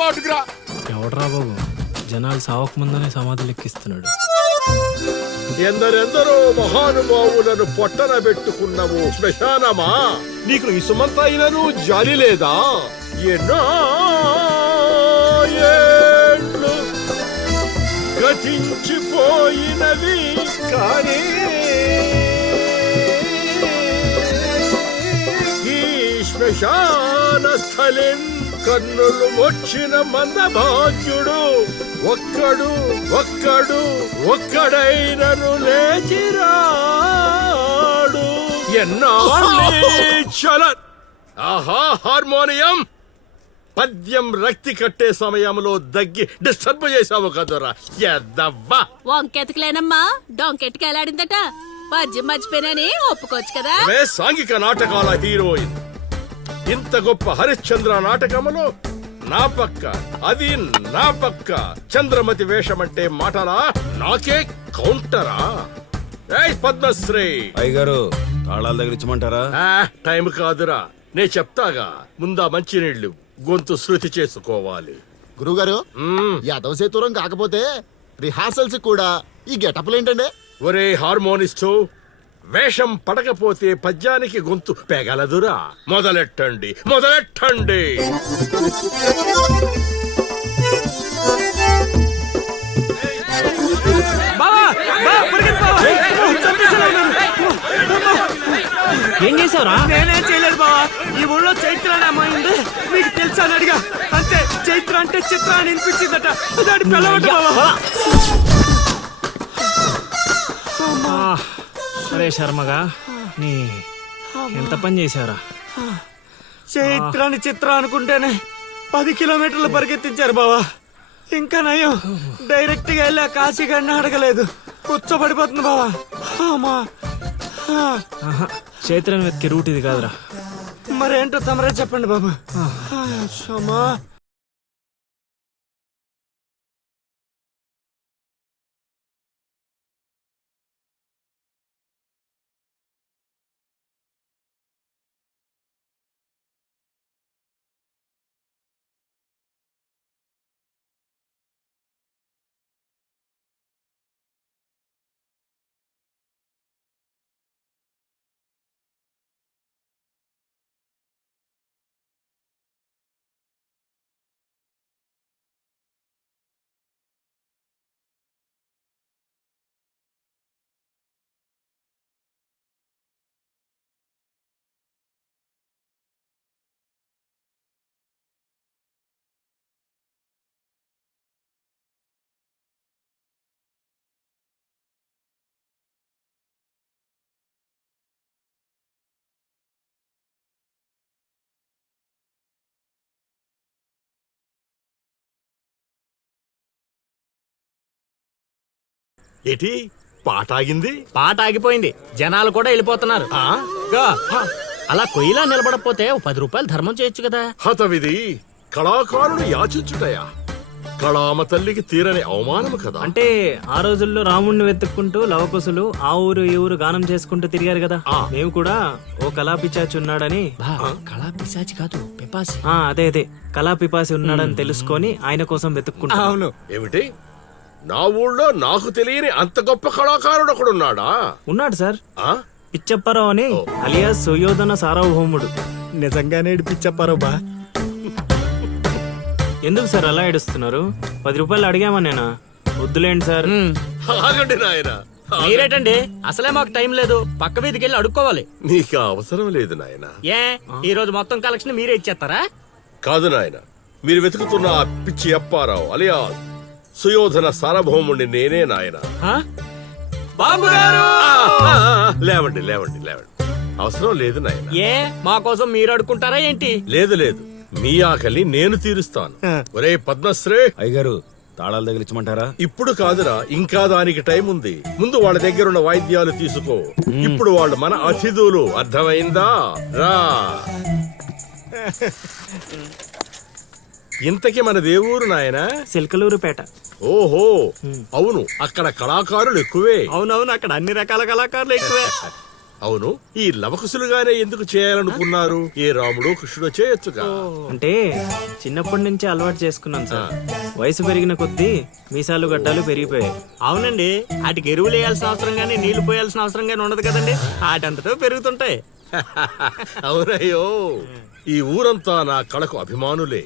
బాటుకురా. ఎవడరా బాబు జనాలు సావక ముందనే సమాధులు ఎక్కిస్తున్నాడు. ఎందరెందరో మహానుభావులను పొట్టన పెట్టుకున్నావు శ్మశానమా, నీకు ఇసుమంతైనను జాలి లేదా? ఎన్నో ఏండ్లు గతించిపోయినవి కానీ ఈ శ్మశాన స్థలం కన్నులు వచ్చిన మందభాగ్యుడు ఒక్కడైనను లేచిరాడు. చల ఆహా హార్మోనియం పద్యం రక్తి కట్టే సమయంలో దగ్గి డిస్టర్బ్ చేసావు కదరా ఎద్దవ్వా. వంకెతకలేనమ్మా డొంకెట్టుకు ఎలాడిందట. పద్యం మర్చిపోయినని ఒప్పుకోవచ్చు కదా. సాంఘిక నాటకాల హీరోయిన్ ఇంత గొప్ప హరిశ్చంద్ర నాటకములో నా పక్క చంద్రమతి వేషమంటే మాటలా, నాకే కౌంటరా? పద్మశ్రీ అయ్యగారు తాళాల దగ్గర ఇచ్చమంటారా? టైం కాదురా, నే చెప్తాగా. ముందా మంచినీళ్లు గొంతు శృతి చేసుకోవాలి. గురుగారు యాదవ సేతురం కాకపోతే రిహార్సల్స్ కూడా ఈ గెటప్లు ఏంటండి? ఒరే హార్మోనిస్టు, వేషం పడకపోతే పద్యానికి గొంతు పెగలదురా. మొదలెట్టండి. ఏం చేసావురా? నేనేం చేయలేదు బావా. ఈ ఊళ్ళో చైత్ర అనే అమ్మాయి ఉంది, మీకు తెలుసా అని అడిగా. అంతే, చైత్ర అంటే చిత్ర అని వినిపించిందట. దాని పిల్లవట బావా. అరే శర్మగా, నీ ఎంత పని చేశారా? చైత్రాన్ని చిత్ర అనుకుంటేనే 10 కిలోమీటర్లు పరిగెత్తించారు బావా. ఇంకా నయం, డైరెక్ట్ గా వెళ్ళి ఆ కాశీగాడిని అడగలేదు. కూర్చోబడిపోతుంది బావా. చైత్రను వెతికి రూట్ ఇది కాదురా. మరేంటో తమరే చెప్పండి బాబు. ఏటి పాట ఆగింది? పాట ఆగిపోయింది, జనాలు కూడా వెళ్ళిపోతున్నారు. అలా కొయ్యిలా నిలబడకపోతే 10 రూపాయలు ధర్మం చేయొచ్చు కదా. హతవిధి కళాకారుడు యాచించుటయా? కళామ తల్లికి తీరని అవమానము కదా. అంటే ఆ రోజుల్లో రాముణ్ణి వెతుక్కుంటూ లవకుశులు ఆ ఊరు ఈ ఊరు గానం చేసుకుంటూ తిరిగారు కదా. మేము కూడా ఓ కళా పిశాచి ఉన్నాడని. కళా పిశాచి కాదు, పిపాసి. అదే కళా పిపాసి ఉన్నాడని తెలుసుకొని ఆయన కోసం వెతుక్కుంటా. అవును. ఏమిటి, నా ఊళ్ళో నాకు తెలియని అంత గొప్ప కళాకారుడు ఒకడున్నాడా? ఉన్నాడు సార్, పిచ్చప్పారావు అని, అలియాస్ సుయోధన సార్వభౌముడు. నిజంగానే పిచ్చప్పారావు బా. ఎందుకు సార్ అలా ఏడుస్తున్నారు? 10 రూపాయలు అడిగామనేనా? వద్దులేండి సార్. ఆగండి నాయనా. మీరేటండి, అసలే మాకు టైం లేదు. పక్క వీధికి వెళ్ళి అడుక్కోవాలి. నీకు అవసరం లేదు నాయనా. ఈ రోజు మొత్తం కలెక్షన్ మీరే ఇచ్చేస్తారా? కాదు నాయన, మీరు వెతుకుతున్న ఆ పిచ్చి అప్పారావు అలియా సుయోధన సార్వభౌముడిని నేనే నాయన. లేవండి లేవండి లేవండి, అవసరం లేదు నాయన. మా కోసం మీరు అడుక్కుంటారా ఏంటి? లేదు లేదు, మీ ఆకలి నేను తీరుస్తాను. ఒరే పద్మశ్రీ, అయ్యగారు తాళాల దగ్గర ఇచ్చమంటారా? ఇప్పుడు కాదురా, ఇంకా దానికి టైం ఉంది. ముందు వాళ్ళ దగ్గరున్న వాయిద్యాలు తీసుకో. ఇప్పుడు వాళ్ళు మన అతిథులు, అర్థమైందా? రా. ఇంతకీ మన దేవురు నాయన? సిల్కలూరుపేట. ఓహో, అవును, అక్కడ కళాకారులు ఎక్కువే. అవునవును, అక్కడ అన్ని రకాల కళాకారులు ఎక్కువే. అవును, ఈ లవకుశులుగానే ఎందుకు చేయాలనుకున్నారు? ఏ రాముడు కృష్ణుడు చేయొచ్చుగా. అంటే చిన్నప్పటి నుంచే అలవాటు చేసుకున్నాను సార్. వయసు పెరిగిన కొద్దీ మీసాలు గడ్డాలు పెరిగిపోయాయి. అవునండి, వాటికి ఎరువులు వేయాల్సిన అవసరం గానీ నీళ్లు పోయాల్సిన అవసరం గానీ ఉండదు కదండి. వాటంతటో పెరుగుతుంటాయి. అవునయ్యో, ఈ ఊరంతా నా కళకు అభిమానులే.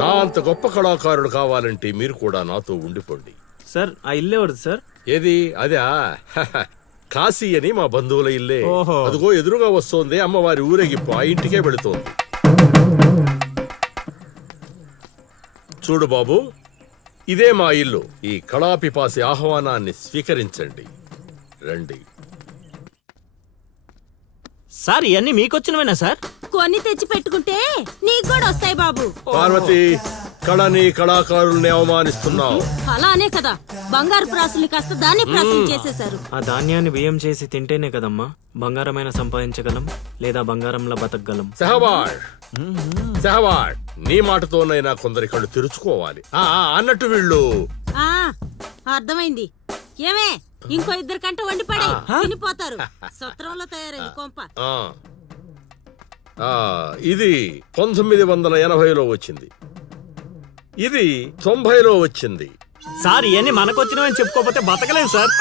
నా అంత గొప్ప కళాకారుడు కావాలంటే మీరు కూడా నాతో ఉండిపోండి. సార్ ఆ ఇల్లు ఎవరిది సార్? ఏది అదే? కాశీ అని మా బంధువుల ఇల్లే. ఓహో. అదిగో ఎదురుగా వస్తోంది అమ్మవారి ఊరేగింపు, ఆ ఇంటికే వెళుతోంది. చూడు బాబు, ఇదే మా ఇల్లు. ఈ కళాపిపాసి ఆహ్వానాన్ని స్వీకరించండి. రండి. సార్ ఇవన్నీ మీకొచ్చినవేనా సార్? కొన్ని తెచ్చి పెట్టుకుంటే నీకు కూడా వస్తాయి బాబు. పార్వతి, కళని కళాకారుల్ని అవమానిస్తున్నావు. అలానే కదా బంగారు ప్రాసుల్ని కాస్త దాన్ని ప్రాసులు చేసేశారు. ఆ ధాన్యాన్ని బియ్యం చేసి తింటేనే కదమ్మా బంగారమైన సంపాదించగలం, లేదా బంగారంలో బతకగలం. సెహవాడ్, సెహవాడ్, నీ మాటతోనైనా కొందరి కళ్ళు తెరుచుకోవాలి. అన్నట్టు వీళ్ళు ఆ అర్థమైంది. ఏమే ఇంకో ఇద్దరు కంట వండి పడే తినిపోతారు. సత్రంలో తయారైంది కొంప. ఇది 1980లో వచ్చింది, ఇది 90లో వచ్చింది. సార్ ఇవన్నీ మనకొచ్చినవని చెప్పుకోకపోతే బతకలేం సార్.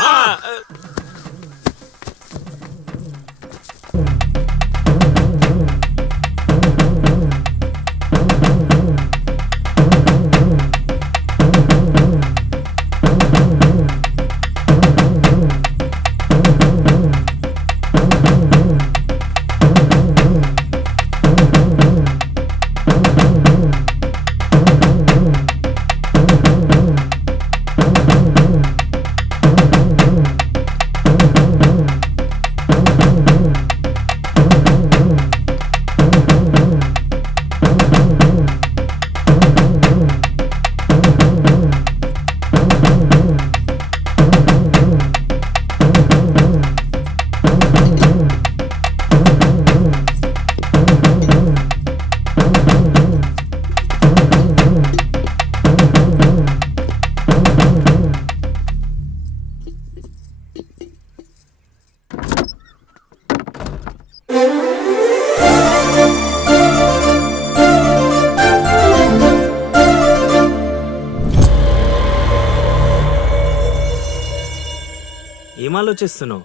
ఏం ఆలోచిస్తున్నావు?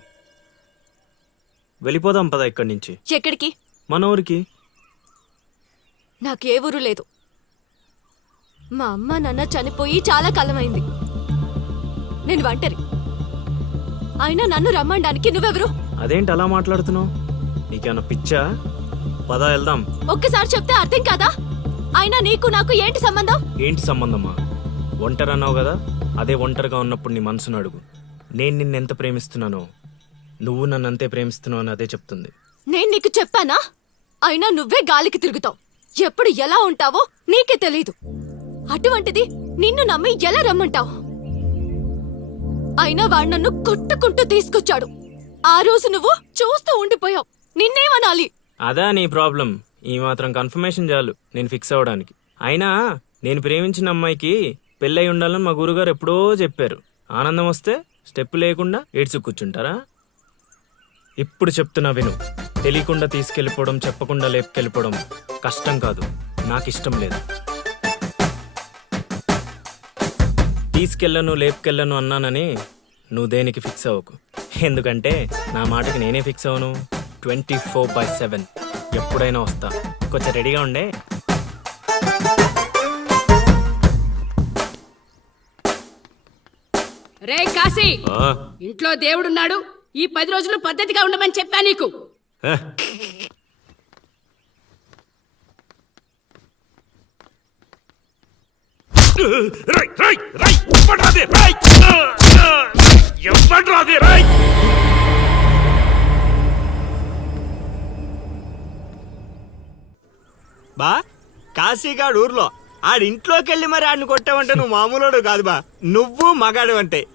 వెళ్ళిపోదాం పద ఇక్కడి నుంచి. ఎక్కడికి? మన ఊరికి. నాకే ఊరు లేదు. మా అమ్మ నాన్న చనిపోయి చాలా కాలమైంది. నేను ఒంటరి. అయినా నన్ను రమ్మడానికి నువ్వెవరు? అదేంటి అలా మాట్లాడుతున్నావు? నీకేమన్నా పిచ్చా? పద వెళ్దాం. ఒక్కసారి చెప్తే అర్థం కాదా? అయినా నీకు నాకు ఏంటి సంబంధం? ఏంటి సంబంధమా? ఒంటరి అన్నావు కదా, అదే ఒంటరిగా ఉన్నప్పుడు నీ మనసును అడుగు. నేను నిన్నెంత ప్రేమిస్తున్నానో నువ్వు నన్ను అంతే ప్రేమిస్తున్నావు అని అదే చెప్తుంది. నేను నీకు చెప్పానా? అయినా నువ్వే గాలికి తిరుగుతావు. ఎప్పుడు ఎలా ఉంటావో నీకే తెలీదు. అటువంటిది నిన్ను నమ్మి ఎలా రమ్మంటావు? అయినా వాడు నన్ను కొట్టుకుంటూ తీసుకొచ్చాడు. ఆ రోజు నువ్వు చూస్తూ ఉండిపోయావు. నిన్నేమనాలి? అదా నీ ప్రాబ్లం? ఈ మాత్రం కన్ఫర్మేషన్ చాలు నేను ఫిక్స్ అవ్వడానికి. అయినా నేను ప్రేమించిన అమ్మాయికి పెళ్ళై ఉండాలని మా గురుగారు ఎప్పుడో చెప్పారు. ఆనందం వస్తే స్టెప్ లేకుండా ఏడ్చు కూర్చుంటారా? ఇప్పుడు చెప్తున్నా విను. తెలియకుండా తీసుకెళ్ళిపోవడం, చెప్పకుండా లేపుకెళ్ళిపోవడం కష్టం కాదు, నాకు ఇష్టం లేదు. తీసుకెళ్ళను లేపుకెళ్ళను అన్నానని నువ్వు దేనికి ఫిక్స్ అవ్వకు. ఎందుకంటే నా మాటకి నేనే ఫిక్స్ అవ్వను. 24/7 ఎప్పుడైనా వస్తా. కొంచెం రెడీగా ఉండే. రే కాశీ, ఇంట్లో దేవుడున్నాడు. ఈ 10 రోజులు పద్ధతిగా ఉండమని చెప్పా నీకు. బా కాశీగాడు ఊర్లో ఆడింట్లోకి వెళ్ళి మరి ఆడిని కొట్టావంటే నువ్వు మామూలుడు కాదు బా. నువ్వు మగాడు అంటే